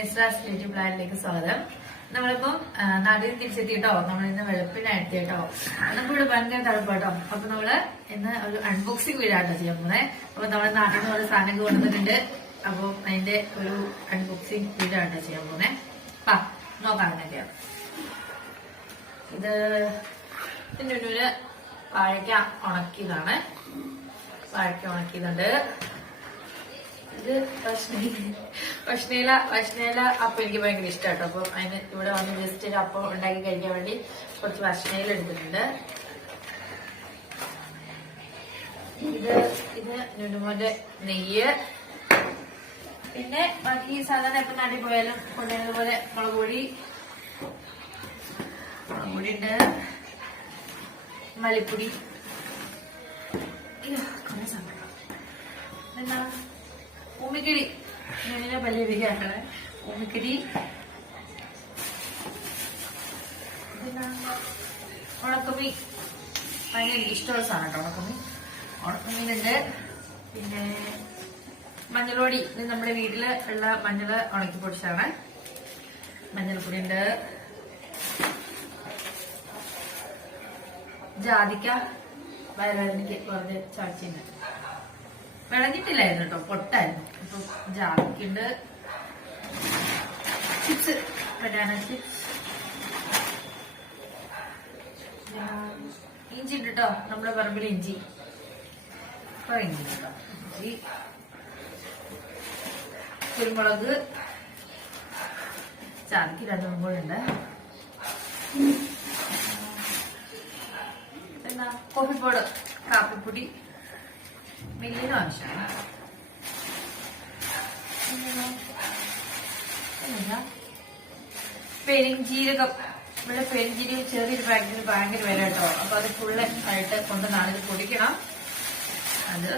Ezra'sLittleplanet സ്വാഗതം. നമ്മളിപ്പം നാട്ടിൽ തിരിച്ചെത്തിട്ടോ. നമ്മളിന്ന് വെളുപ്പിനായിട്ട് കേട്ടോ. നമുക്കിവിടെ ഭയങ്കര തണുപ്പാട്ടോ. അപ്പൊ നമ്മള് ഇന്ന് ഒരു അൺബോക്സിംഗ് വീഡിയോ ചെയ്യാൻ പോകുന്നത്. അപ്പൊ നമ്മുടെ നാട്ടിൽ നിന്ന് ഒരു സാധനങ്ങൾ കൊണ്ടുവന്നിട്ടുണ്ട്. അപ്പൊ അതിന്റെ ഒരു അൺബോക്സിംഗ് വീഡിയോ ആട്ടോ ചെയ്യാൻ പോകുന്നത്. ആ നോക്കാം എന്നൊക്കെയാണ്. ഇതിന്റെ ഒരു വാഴയ്ക്ക ഉണക്കിയതാണ്. വാഴയ്ക്ക ഉണക്കിയതുണ്ട്. ഇത് വഷ്ണയില അപ്പം എനിക്ക് ഭയങ്കര ഇഷ്ടമാട്ടോ. അപ്പൊ അതിന് ഇവിടെ വന്ന് ജസ്റ്റ് ഒരു അപ്പം ഉണ്ടാക്കി കഴിക്കാൻ വേണ്ടി കുറച്ച് വഷ്ണയില എടുത്തിട്ടുണ്ട്. ഇത് നുനുമോന്റെ നെയ്യ്, പിന്നെ ബാക്കി സാധാരണ എപ്പം നാട്ടിൽ പോയാലും കൊണ്ടുവരുന്നത് പോലെ മുളക് പൊടി ഉണ്ട്, മല്ലിപ്പൊടി, കുറെ സാധനം. എന്താ ഉമ്മിക്കടി, ഞാനിനെ വലിയ വിരിയാക്കണേ. ഉമ്മിക്കടി, ഉണക്കമീൻ, ഭയങ്കര ഇഷ്ടമുള്ള സാധനം കേട്ടോ ഉണക്കമീനുണ്ട്. പിന്നെ മഞ്ഞൾപ്പൊടി, ഇത് നമ്മുടെ വീട്ടില് ഉള്ള മഞ്ഞള് ഉണക്കി പൊടിച്ചാണ്. മഞ്ഞൾപ്പൊടി ഉണ്ട്. ജാതിക്ക വയറുവേദനയ്ക്ക് വെറുതെ ചാച്ചിണ്ട്, വിളഞ്ഞിട്ടില്ലായിരുന്നു കേട്ടോ, പൊട്ടായിരുന്നു. അപ്പൊ ജാതിക്കുണ്ട്. ചിപ്സ്, ബനാന ചിപ്സ്, ഇഞ്ചി ഉണ്ട് കേട്ടോ. നമ്മുടെ പറമ്പിൽ ഇഞ്ചി കേട്ടോ. ഇഞ്ചി, കുരുമുളക്, ജാതിക്ക് രണ്ടും കൂടെ ഉണ്ട്. എന്നാ കോഫി പൗഡർ, കാപ്പിപ്പൊടി, മില്ലിനും ആവശ്യമാണ്. പെരിഞ്ജീരകം, ഇവിടെ പെരിഞ്ജീരകം ചെറിയൊരു പാക്കറ്റിന് ഭയങ്കര വില കേട്ടോ. അപ്പൊ അത് ഫുള്ള് ആയിട്ട് കൊണ്ടുവന്നാണ് ഇത് പൊടിക്കണം. അത്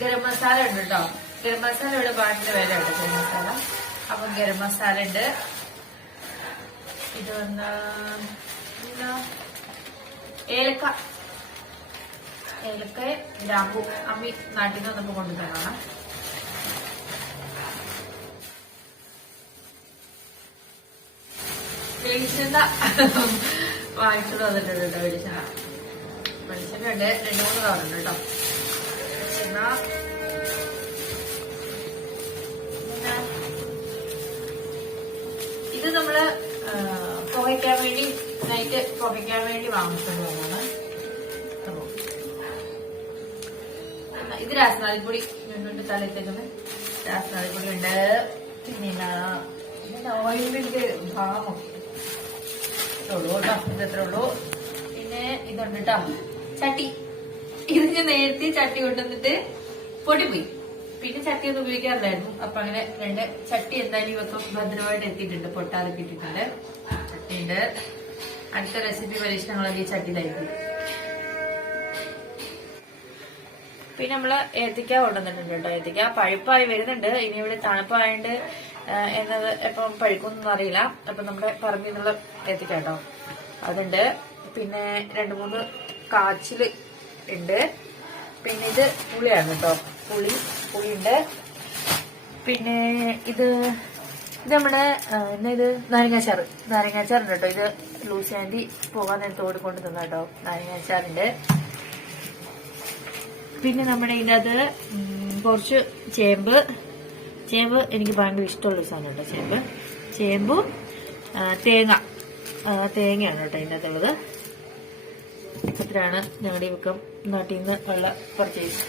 ഗരം മസാല ഉണ്ട് കേട്ടോ. ഗരം മസാല ഇവിടെ ഭയങ്കര വില കേട്ടോ, ഗരം മസാല. അപ്പൊ ഗരം മസാല ഉണ്ട്. ഇത് വന്ന് ഏലക്ക, ഗ്രാമ്പു അമ്മി നാട്ടിൽ നിന്ന് നമുക്ക് കൊണ്ടുതരാണ്. വെളിച്ചെണ്ണ വാങ്ങിച്ചത് വന്നിട്ടുണ്ട് കേട്ടോ. വെളിച്ചെണ്ണ ഉണ്ട്, 2-3 കവറുണ്ട് കേട്ടോ. ഇത് നമ്മള് പുകയ്ക്കാൻ വേണ്ടി, നൈറ്റ് പുകയ്ക്കാൻ വേണ്ടി വാങ്ങിച്ചത് പോകുന്നത്. ഇത് രാസനാദിപ്പൊടി തലയിട്ടേക്കുന്നത്. രാസനാദിപ്പൊടി ഉണ്ട്. പിന്നെ ഓയിലിന്റെ ഭാഗമൊക്കെ ഉള്ളൂ കേട്ടോ. ഇതെത്ര ഉള്ളൂ. പിന്നെ ഇതുണ്ട് കേട്ടോ, ചട്ടി. ഇത് ഞാൻ നേരത്തെ ചട്ടി കൊണ്ടുവന്നിട്ട് പൊടിപ്പോയി. പിന്നെ ചട്ടി ഒന്നും ഉപയോഗിക്കാറില്ലായിരുന്നു. അപ്പൊ അങ്ങനെ 2 ചട്ടി എന്തായാലും ഇവക്കും ഭദ്രമായിട്ട് എത്തിയിട്ടുണ്ട്, പൊട്ടാതൊക്കെ ഇട്ടിട്ടുണ്ട്. ചട്ടിയുണ്ട്. അടുത്ത റെസിപ്പി പരീക്ഷണങ്ങളൊക്കെ ഈ ചട്ടിയിലായിരിക്കും. പിന്നെ നമ്മള് ഏത്തക്ക കൊണ്ടുവന്നിട്ടുണ്ട് കേട്ടോ. ഏത്തക്ക പഴുപ്പായി വരുന്നുണ്ട്. ഇനി ഇവിടെ തണുപ്പായോണ്ട് എന്നത് എപ്പം പഴുക്കൊന്നും അറിയില്ല. അപ്പൊ നമ്മുടെ പറമ്പിൽ നിന്നുള്ള ഏത്തക്ക കേട്ടോ, അതുണ്ട്. പിന്നെ 2-3 കാച്ചില് ഉണ്ട്. പിന്നെ ഇത് പുളിയാണ് കേട്ടോ, പുളിയുണ്ട്. പിന്നെ ഇത് നമ്മുടെ ഇത് നാരങ്ങാച്ചാറുണ്ട് കേട്ടോ. ഇത് ലൂസി ആന്റി പോകാൻ നേരത്തോട് കൊണ്ട് തന്ന കേട്ടോ, നാരങ്ങാച്ചാറുണ്ട്. പിന്നെ നമ്മുടെ ഇതിനകത്ത് കുറച്ച് ചേമ്പ് എനിക്ക് ഭയങ്കര ഇഷ്ടമുള്ളൊരു സാധനം കേട്ടോ. ചേമ്പും തേങ്ങയാണ് കേട്ടോ ഇതിനകത്തുള്ളത്. അത്രയാണ് ഞങ്ങളുടെ ഇവക്കം നാട്ടിൽ നിന്ന് ഉള്ള പർച്ചേസ്.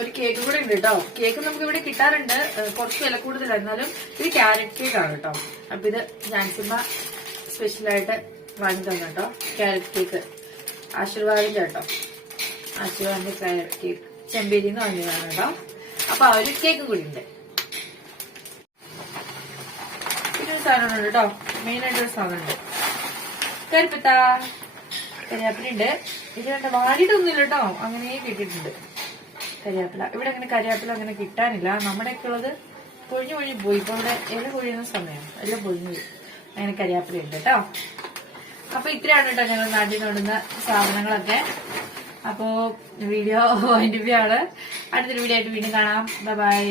ഒരു കേക്ക് കൂടെ ഉണ്ട് കേട്ടോ. കേക്ക് നമുക്ക് ഇവിടെ കിട്ടാറുണ്ട്, കുറച്ച് വില കൂടുതലായിരുന്നാലും. ഇത് ക്യാരറ്റ് കേക്കാണ് കേട്ടോ. അപ്പൊ ഇത് ജാൻസിമ്മ സ്പെഷ്യലായിട്ട് വാങ്ങി തന്നെ കേട്ടോ. ക്യാരറ്റ് കേക്ക് ആശീർവാദിന്റെ കേട്ടോ. ആശീർവാദിന്റെ ക്യാരറ്റ് കേക്ക് ചെമ്പേരിന്ന് വാങ്ങിയതാണ് കേട്ടോ. അപ്പൊ ആ ഒരു കേക്കും കൂടി ഉണ്ട്. പിന്നെ സാധനമുണ്ട് കേട്ടോ, മെയിനായിട്ടൊരു സാധനമുണ്ട്. കരിയാപ്പിലുണ്ട്. ഇത് കണ്ട വാടിയിട്ടൊന്നുമില്ല കേട്ടോ, അങ്ങനെ കിട്ടിയിട്ടുണ്ട് കരിയാപ്പില. ഇവിടെ അങ്ങനെ കരിയാപ്പില അങ്ങനെ കിട്ടാനില്ല. നമ്മുടെയൊക്കെ ഉള്ളത് പൊഴിഞ്ഞു പോയി. ഇപ്പൊ ഇവിടെ ഇല പൊഴിയുന്ന സമയം എല്ലാം പൊഴിഞ്ഞു പോയി. അങ്ങനെ കരിയാപ്പില ഉണ്ട് കേട്ടോ. അപ്പൊ ഇത്രയാണ് കേട്ടോ ഞങ്ങൾ നാട്ടിൽ കൊണ്ടുവന്ന സാധനങ്ങളൊക്കെ. അപ്പോ വീഡിയോ വൈൻഡപ്പ് ആണ്. അടുത്തൊരു വീഡിയോ ആയിട്ട് വീണ്ടും കാണാം. ബൈ.